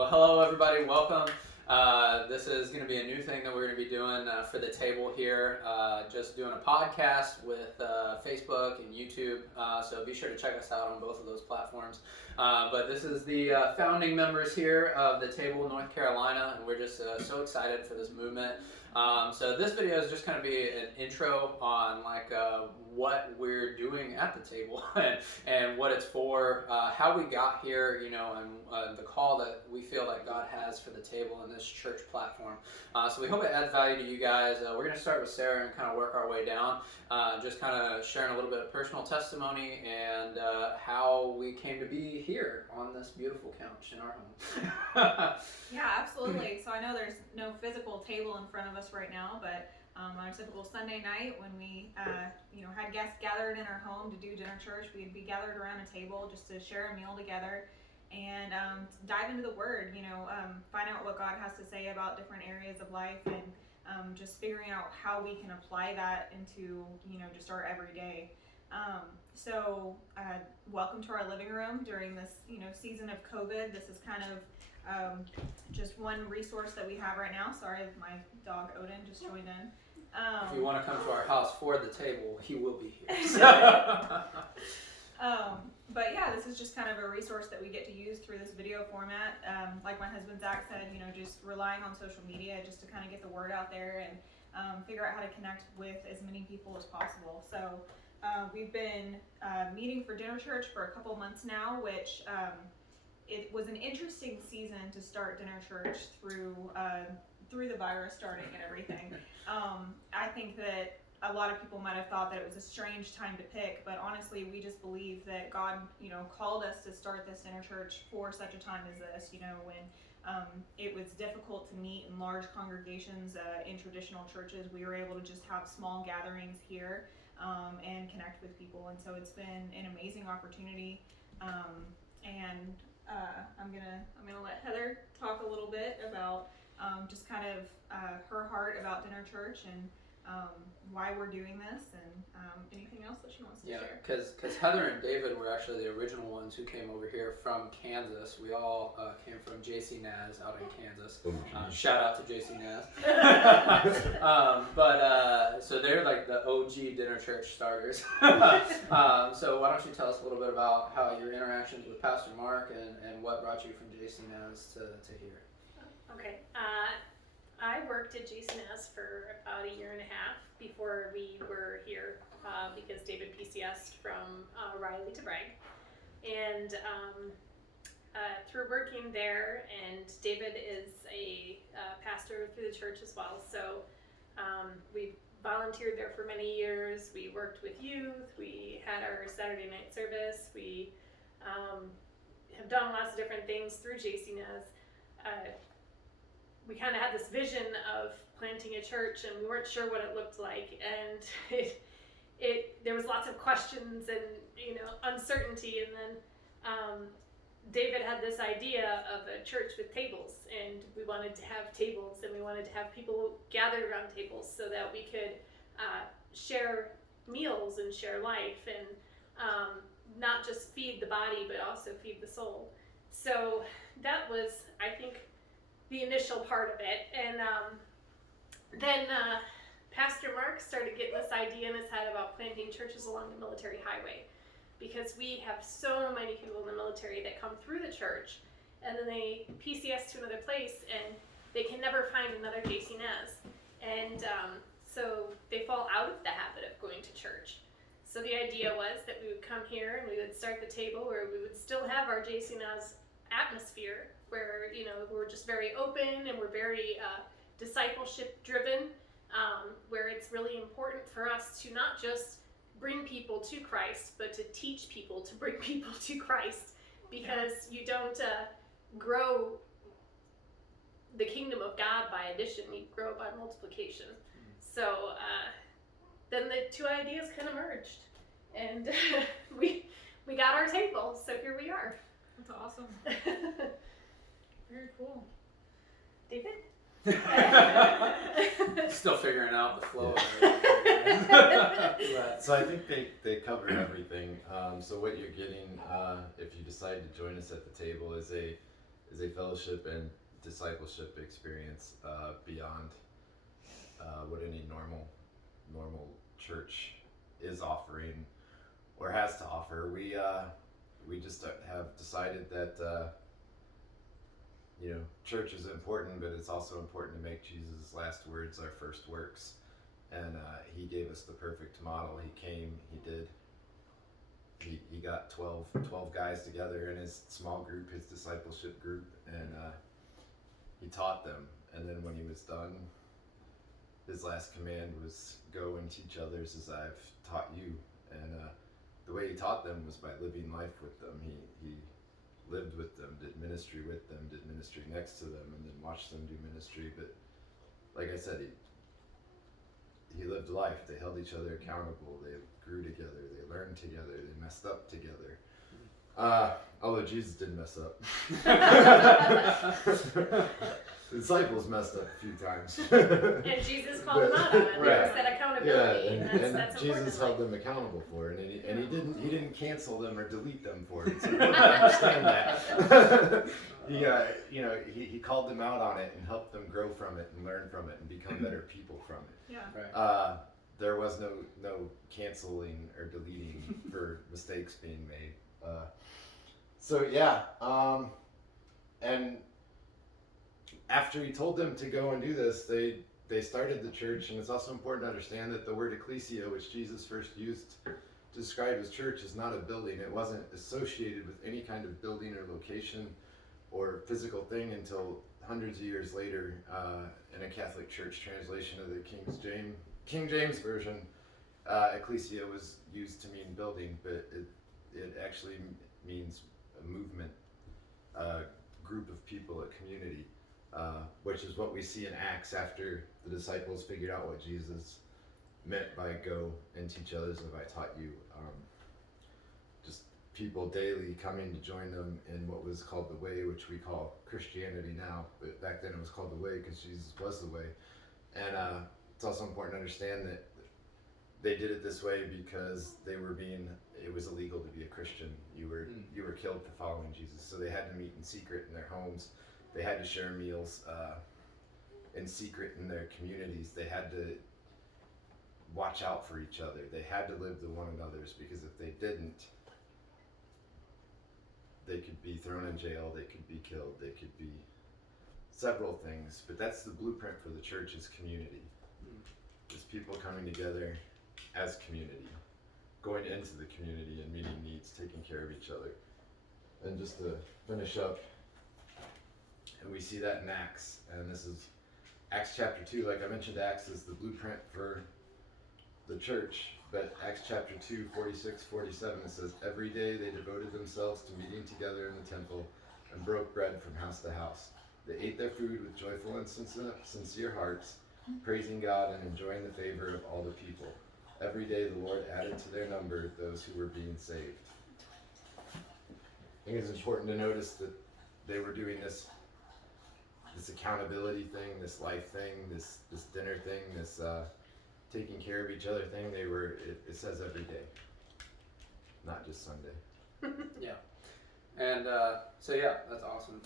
Well, hello everybody, welcome. This is going to be a new thing that we're going to be doing for the table here, just doing a podcast with Facebook and YouTube, so be sure to check us out on both of those platforms. But this is the founding members here of the table, North Carolina, and we're just so excited for this movement. So this video is just going to be an intro on what we're doing at the table and what it's for, how we got here, and the call that we feel like God has for the table in this church platform. So we hope it adds value to you guys. We're going to start with Sarah and kind of work our way down, just kind of sharing a little bit of personal testimony and how we came to be here on this beautiful couch in our home. Yeah, absolutely. So I know there's no physical table in front of us right now, but on a typical Sunday night when we, had guests gathered in our home to do dinner church, we'd be gathered around a table just to share a meal together and dive into the Word. Find out what God has to say about different areas of life and just figuring out how we can apply that into just our everyday. So welcome to our living room during this season of COVID. This is kind of just one resource that we have right now. Sorry, my dog Odin just joined in. If you want to come to our house for the table, he will be here. But yeah, this is just kind of a resource that we get to use through this video format. Like my husband Zach said, just relying on social media just to kind of get the word out there and figure out how to connect with as many people as possible. So we've been meeting for dinner church for a couple months now, which it was an interesting season to start dinner church through the virus starting and everything. I think that a lot of people might have thought that it was a strange time to pick, but honestly, we just believe that God, called us to start this dinner church for such a time as this. When it was difficult to meet in large congregations in traditional churches, we were able to just have small gatherings here and connect with people, and so it's been an amazing opportunity. And I'm gonna let Heather talk a little bit about just kind of her heart about dinner church and why we're doing this and anything else that she wants to share. Yeah, because Heather and David were actually the original ones who came over here from Kansas. We all came from JC Naz out in Kansas. Shout out to JC Naz. So they're like the OG dinner church starters. So why don't you tell us a little bit about how your interactions with Pastor Mark and what brought you from JC Naz to here? Okay. I worked at JCNS for about a year and a half before we were here because David PCS'd from Riley to Bragg. And through working there, and David is a pastor through the church as well, so we volunteered there for many years. We worked with youth, we had our Saturday night service, we have done lots of different things through JCNS. We kind of had this vision of planting a church, and we weren't sure what it looked like, and there was lots of questions and uncertainty, and then David had this idea of a church with tables, and we wanted to have tables, and we wanted to have people gathered around tables so that we could share meals and share life, and not just feed the body but also feed the soul. So that was, I think, the initial part of it. And then Pastor Mark started getting this idea in his head about planting churches along the military highway, because we have so many people in the military that come through the church and then they PCS to another place and they can never find another JC Naz, and so they fall out of the habit of going to church. So the idea was that we would come here and we would start the table where we would still have our JC Naz atmosphere, where we're just very open and we're very discipleship driven, where it's really important for us to not just bring people to Christ, but to teach people to bring people to Christ, because you don't grow the kingdom of God by addition, you grow by multiplication. So then the two ideas kind of merged, and we got our table, so here we are. That's awesome. Very cool. David? Still figuring out the flow. So I think they covered everything. So what you're getting, if you decide to join us at the table, is is a fellowship and discipleship experience beyond what any normal church is offering or has to offer. We just have decided that church is important, but it's also important to make Jesus' last words our first works. And he gave us the perfect model. He came, he got 12 guys together in his small group, his discipleship group, and he taught them. And then when he was done, his last command was, go and teach others as I've taught you. And the way he taught them was by living life with them. He lived with them, did ministry with them, did ministry next to them, and then watched them do ministry. But like I said, he lived life. They held each other accountable. They grew together. They learned together. They messed up together. Although Jesus didn't mess up. The disciples messed up a few times. And Jesus called them out on it. There was that accountability. Yeah, and that's Jesus important. held them accountable for it, and he didn't cancel them or delete them for it. So I understand that. He called them out on it and helped them grow from it and learn from it and become better people from it. Yeah. Right. There was no canceling or deleting for mistakes being made. And after he told them to go and do this, they started the church. And it's also important to understand that the word ecclesia, which Jesus first used to describe his church, is not a building. It wasn't associated with any kind of building or location or physical thing until hundreds of years later in a Catholic Church translation of the King James Version. Ecclesia was used to mean building, but it actually means a movement, a group of people, a community. Which is what we see in Acts after the disciples figured out what Jesus meant by go and teach others as I taught you. Just people daily coming to join them in what was called the Way, which we call Christianity now, but back then it was called the Way because Jesus was the Way. And it's also important to understand that they did it this way because it was illegal to be a Christian. You were killed for following Jesus, so they had to meet in secret in their homes. They had to share meals in secret in their communities. They had to watch out for each other. They had to live to one another's, because if they didn't, they could be thrown in jail, they could be killed, they could be several things. But that's the blueprint for the church, is community. It's people coming together as community, going into the community and meeting needs, taking care of each other. And just to finish up, and we see that in Acts, and this is Acts chapter 2. Like I mentioned, Acts is the blueprint for the church, but Acts chapter 2, 46, 47, it says, every day they devoted themselves to meeting together in the temple and broke bread from house to house. They ate their food with joyful and sincere hearts, praising God and enjoying the favor of all the people. Every day the Lord added to their number those who were being saved. I think it's important to notice that they were doing this accountability thing, this life thing, this dinner thing, this taking care of each other thing. It says every day, not just Sunday. Yeah. And so that's awesome.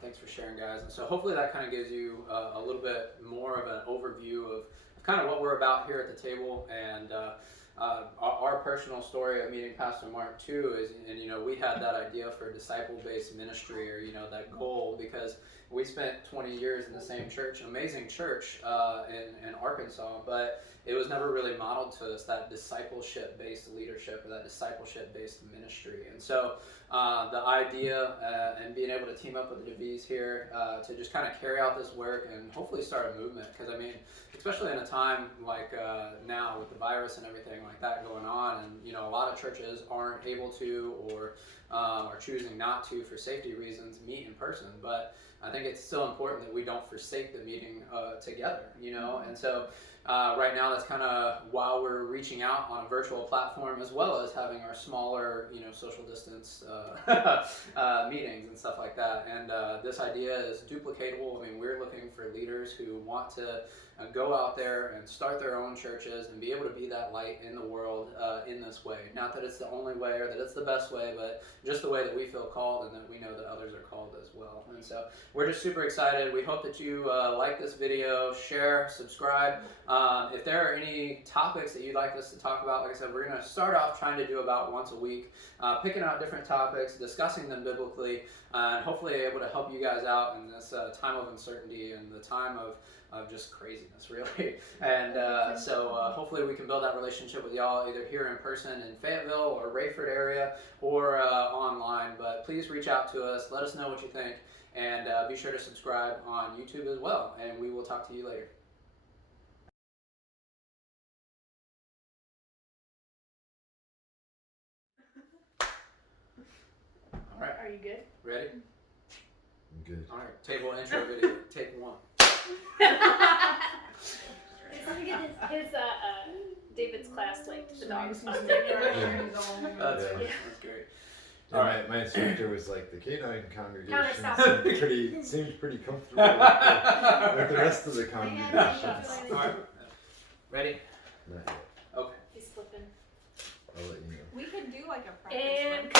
Thanks for sharing, guys. And so hopefully that kind of gives you a little bit more of an overview of kind of what we're about here at the table, and our personal story of meeting Pastor Mark too is, and we had that idea for disciple-based ministry, or that goal, because we spent 20 years in the same church, an amazing church in Arkansas, but it was never really modeled to us, that discipleship-based leadership or that discipleship-based ministry. And so the idea and being able to team up with the DeVees here to just kind of carry out this work and hopefully start a movement, because especially in a time like now with the virus and everything like that going on, and a lot of churches aren't able to or are choosing not to, for safety reasons, meet in person. But I think it's still important that we don't forsake the meeting together, you know. And so right now that's kind of while we're reaching out on a virtual platform, as well as having our smaller, you know, social distance meetings and stuff like that. And this idea is duplicatable. I mean, we're looking for leaders who want to go out there and start their own churches and be able to be that light in the world in this way. Not that it's the only way or that it's the best way, but just the way that we feel called and that we know that others are called as well. And so we're just super excited. We hope that you like this video, share, subscribe. If there are any topics that you'd like us to talk about, like I said, we're going to start off trying to do about once a week, picking out different topics, discussing them biblically, and hopefully able to help you guys out in this time of uncertainty and the time of just craziness, really. And so hopefully we can build that relationship with y'all either here in person in Fayetteville or Rayford area or online. But please reach out to us. Let us know what you think. And be sure to subscribe on YouTube as well. And we will talk to you later. All right. Are you good? Ready? I'm good. All right. Table intro video. Take one. His David's class liked the dogs. That's great. All right, my instructor was like, the canine congregation Counterstop. seemed pretty comfortable with the rest of the congregation. All right. Ready? Not yet. Okay. He's flipping. I'll let you know. We could do like a practice And run.